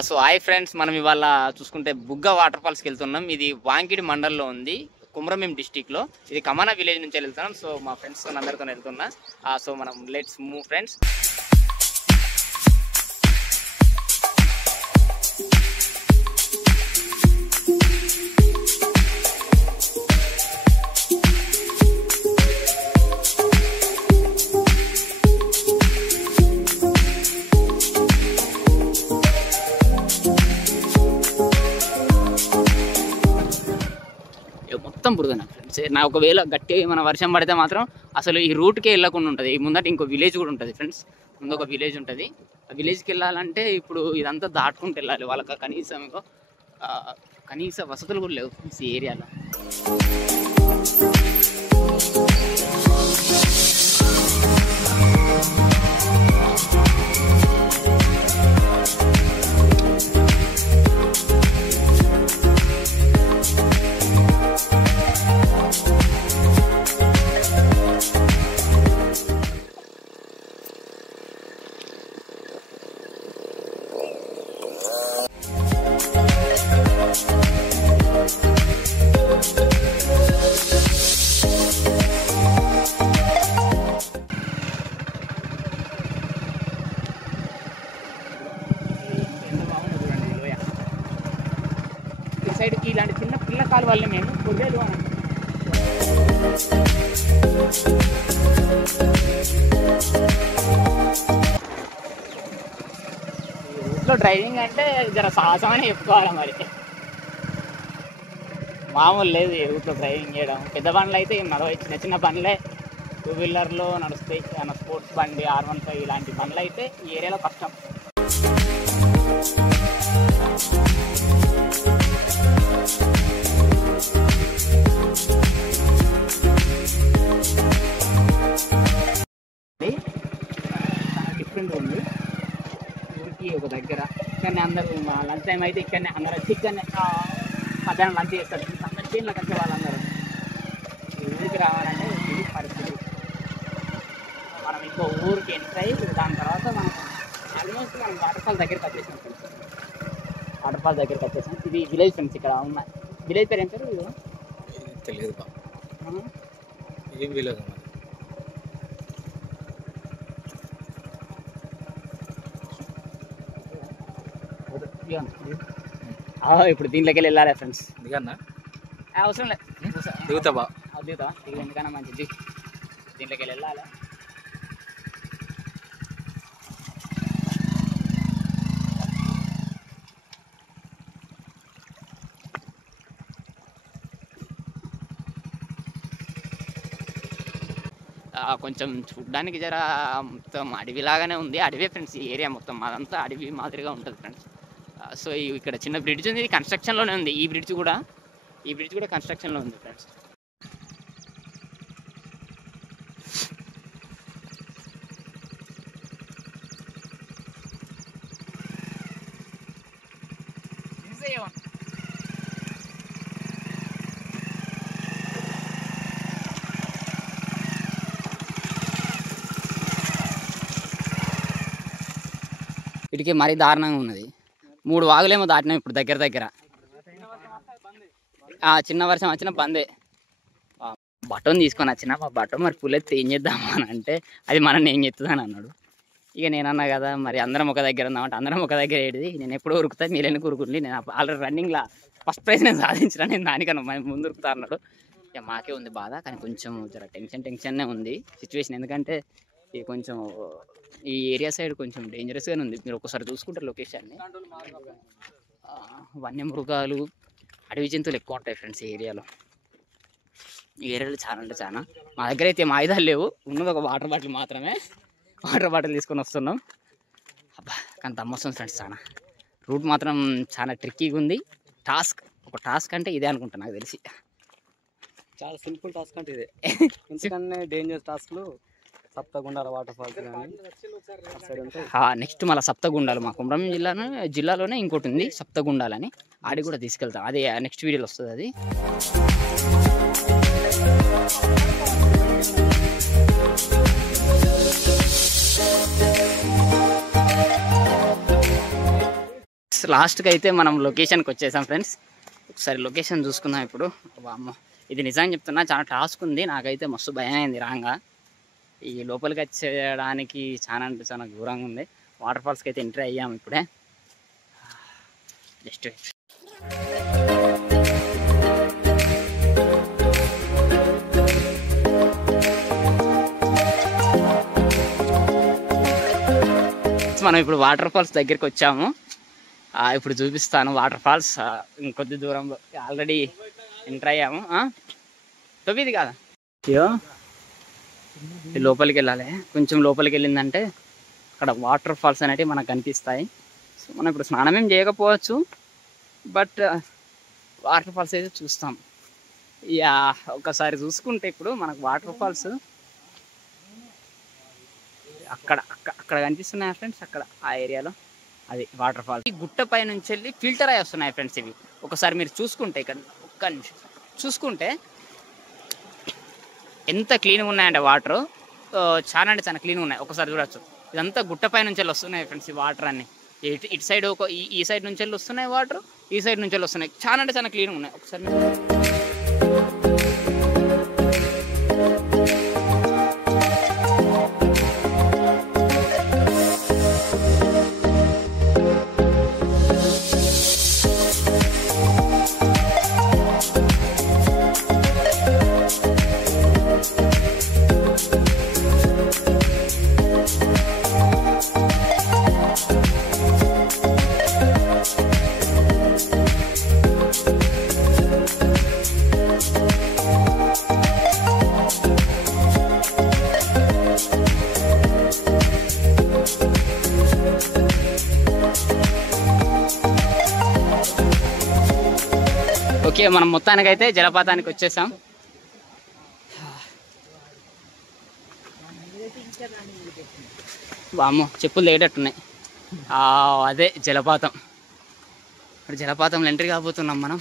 So hi friends, మనం ఇవాళ చూసుకుంటే బుగ్గ వాటర్ ఫాల్స్కి వెళ్తున్నాం. ఇది వాంకిడి మండల్లో ఉంది, కుమ్రంభీం డిస్టిక్లో. ఇది కమానా విలేజ్ నుంచి వెళ్తున్నాం. సో మా ఫ్రెండ్స్ అందరితో వెళ్తున్నా. సో మనం లెట్స్ మూవ్ ఫ్రెండ్స్. మొత్తం బురదన ఫ్రెండ్స్. నా ఒకవేళ గట్టి మన వర్షం పడితే మాత్రం అసలు ఈ రూట్కే వెళ్ళకుండా ఉంటుంది. ఈ ముందట ఇంకో విలేజ్ కూడా ఉంటుంది ఫ్రెండ్స్. ముందు ఒక విలేజ్ ఉంటుంది. ఆ విలేజ్కి వెళ్ళాలంటే ఇప్పుడు ఇదంతా దాటుకుంటూ వెళ్ళాలి. వాళ్ళకి కనీస వసతులు కూడా లేవు ఫ్రెండ్స్ ఈ ఏరియాలో. సైడ్కి ఇలాంటి చిన్న పిల్ల కాలు వల్ల మేము కొద్దిగా అని రూట్లో డ్రైవింగ్ అంటే జర సాహసమని చెప్పుకోవాలి. మరి మామూలు లేదు ఈ రూట్లో డ్రైవింగ్ చేయడం. పెద్ద బండ్లు అయితే నడవ చిన్న చిన్న బండ్లే 2 వీలర్లో నడుస్తాయి. ఏమైనా స్పోర్ట్స్ బండి 615 ఇలాంటి బండ్లు అయితే ఈ ఏరియాలో కష్టం. డిఫరెంట్ ఉంది. ఊరికి ఒక దగ్గర ఇక్కడనే అందరూ లంచ్ టైం అయితే ఇక్కడనే అందరూ వచ్చి ఇక్కడనే మధ్యాహ్నం లంచ్ చేస్తారు. అందరి చేనులకు వచ్చే వాళ్ళందరూ ఈ ఊరికి రావాలంటే ఇది పరిస్థితి. మనం ఇంకో ఊరికి ఎంటర్ అయ్యి దాని తర్వాత మనం ఆల్మోస్ట్ మనం వాటర్ ఫాల్ దగ్గరికి వచ్చేసాం ఫ్రెండ్స్. వాటర్ ఫాల్ దగ్గరికి వచ్చేసాం. ఇది విలేజ్ ఫ్రెండ్స్. ఇక్కడ ఉన్న విలేజ్ పేరు ఏం పేరు? ఇది తెలియదు ఏం విలేజ్. ఇప్పుడు దీంట్లోకి వెళ్ళాలి ఫ్రెండ్స్. దిగన్నా అవసరం లేదు, దిగుతావా? దిగుతావా? దిగు, ఎందుకన్నా మంచిది. దీంట్లోకి వెళ్ళాలి. కొంచెం చూడ్డానికి జర మొత్తం అడవిలాగానే ఉంది. అడవే ఫ్రెండ్స్ ఈ ఏరియా మొత్తం. అదంతా అడవి మాదిరిగా ఉంటుంది ఫ్రెండ్స్. సో ఇక్కడ చిన్న బ్రిడ్జ్ ఉంది, ఇది కన్స్ట్రక్షన్లోనే ఉంది. ఈ బ్రిడ్జ్ కూడా కన్స్ట్రక్షన్లో ఉంది ఫ్రెండ్స్. వీటికి మరీ దారుణంగా ఉన్నది. 3 వాగులేమో దాటినాం ఇప్పుడు దగ్గర. చిన్న వర్షం వచ్చిన బందే. బట్టను తీసుకొని వచ్చిన మా బట్ట మరి పుల్లెత్తి ఏం చేద్దామా అని అంటే అది మనల్ని ఏం చెప్తుందని అన్నాడు. ఇక నేనన్నా కదా మరి అందరం ఒక దగ్గర ఉందామంటే అందరం ఒక దగ్గర ఏడిది. నేను ఎప్పుడూ ఉరుకుతా, మీరు ఎందుకు ఉరుకుండి, నేను ఆల్రెడీ రన్నింగ్లో ఫస్ట్ ప్రైజ్ నేను సాధించిన, నేను దానికన్నా ముందు ఉరుకుతా అన్నాడు. ఇక మాకే ఉంది బాధ, కానీ కొంచెం జర టెన్షన్నే ఉంది సిచ్యువేషన్. ఎందుకంటే ఇది కొంచెం ఈ ఏరియా సైడ్ కొంచెం డేంజరస్గానే ఉంది. మీరు ఒకసారి చూసుకుంటారు లొకేషన్ని. వన్యమృగాలు, అడవి జంతువులు ఎక్కువ ఉంటాయి ఫ్రెండ్స్ ఈ ఏరియాలో. ఈ ఏరియాలో చాలా అంటే చాలా. మా దగ్గర అయితే ఆయుధాలు లేవు, ఉన్నది ఒక వాటర్ బాటిల్ మాత్రమే. వాటర్ బాటిల్ తీసుకొని వస్తున్నాం. అబ్బా కానీ దమ్మొస్తుంది ఫ్రెండ్స్. చాలా రూట్ మాత్రం చాలా ట్రిక్కీగా ఉంది. ఒక టాస్క్ అంటే ఇదే అనుకుంటా నాకు తెలిసి. చాలా సింపుల్ టాస్క్ అంటే ఇదే. ఎందుకన్నా డేంజరస్ టాస్క్లు సప్తగుండాల వాటర్ ఫాల్స్ కానీ నెక్స్ట్ మళ్ళీ సప్తగుండాలు మా కుమ్రంభీం జిల్లాలోనే ఇంకోటి ఉంది సప్తగుండాలని. ఆడి కూడా తీసుకెళ్తాం. అది నెక్స్ట్ వీడియోలో వస్తుంది అది. లాస్ట్కి అయితే మనం లొకేషన్కి వచ్చేసాం ఫ్రెండ్స్. ఒకసారి లొకేషన్ చూసుకుందాం ఇప్పుడు. అమ్మో ఇది నిజంగా చెప్తున్నా, చాలా టాస్క్ ఉంది. నాకైతే మస్తు భయం అయింది రాగా. ఈ లోపలికి వచ్చేయడానికి చాలా అంటే చాలా దూరంగా ఉంది. వాటర్ ఫాల్స్కి అయితే ఎంట్రీ అయ్యాము ఇప్పుడే. జస్ట్ మనం ఇప్పుడు వాటర్ ఫాల్స్ దగ్గరికి వచ్చాము. ఇప్పుడు చూపిస్తాను వాటర్ ఫాల్స్. ఇంకొద్ది దూరంలో ఆల్రెడీ ఎంటర్ అయ్యాము. తొమ్మిది కాదా, అయ్యో లోపలికి వెళ్ళాలి. కొంచెం లోపలికి వెళ్ళిందంటే అక్కడ వాటర్ ఫాల్స్ అనేవి మనకు కనిపిస్తాయి. సో మనం ఇప్పుడు స్నానం ఏం చేయకపోవచ్చు, బట్ వాటర్ ఫాల్స్ అయితే చూస్తాం. యా ఒకసారి చూసుకుంటే ఇప్పుడు మనకు వాటర్ ఫాల్స్ అక్కడ అక్కడ కనిపిస్తున్నాయి ఫ్రెండ్స్. అక్కడ ఆ ఏరియాలో అది వాటర్ ఫాల్స్. ఈ గుట్ట పై నుంచి వెళ్ళి ఫిల్టర్ అయ్యి వస్తున్నాయి ఫ్రెండ్స్ ఇవి. ఒకసారి మీరు చూసుకుంటే ఇక్కడ ఒక్క నిమిషం చూసుకుంటే ఎంత క్లీన్గా ఉన్నాయంటే వాటర్, చాలా అంటే చాలా క్లీన్గా ఉన్నాయి. ఒకసారి చూడొచ్చు. ఇదంతా గుట్ట పై నుంచి వెళ్ళి వస్తున్నాయి ఫ్రెండ్స్ ఈ వాటర్ అన్ని. ఇటు సైడ్ ఈ సైడ్ నుంచి వెళ్ళి వస్తున్నాయి వాటర్, ఈ సైడ్ నుంచి వెళ్ళి వస్తున్నాయి. చాలా అంటే చాలా క్లీన్గా ఉన్నాయి. ఒకసారి ఓకే, మనం మొత్తానికైతే జలపాతానికి వచ్చేసాం. వామ్మో చెప్పులు తేగట్టున్నాయి. అదే జలపాతం. ఇప్పుడు జలపాతంలో ఎంట్రీ కాబోతున్నాం మనం.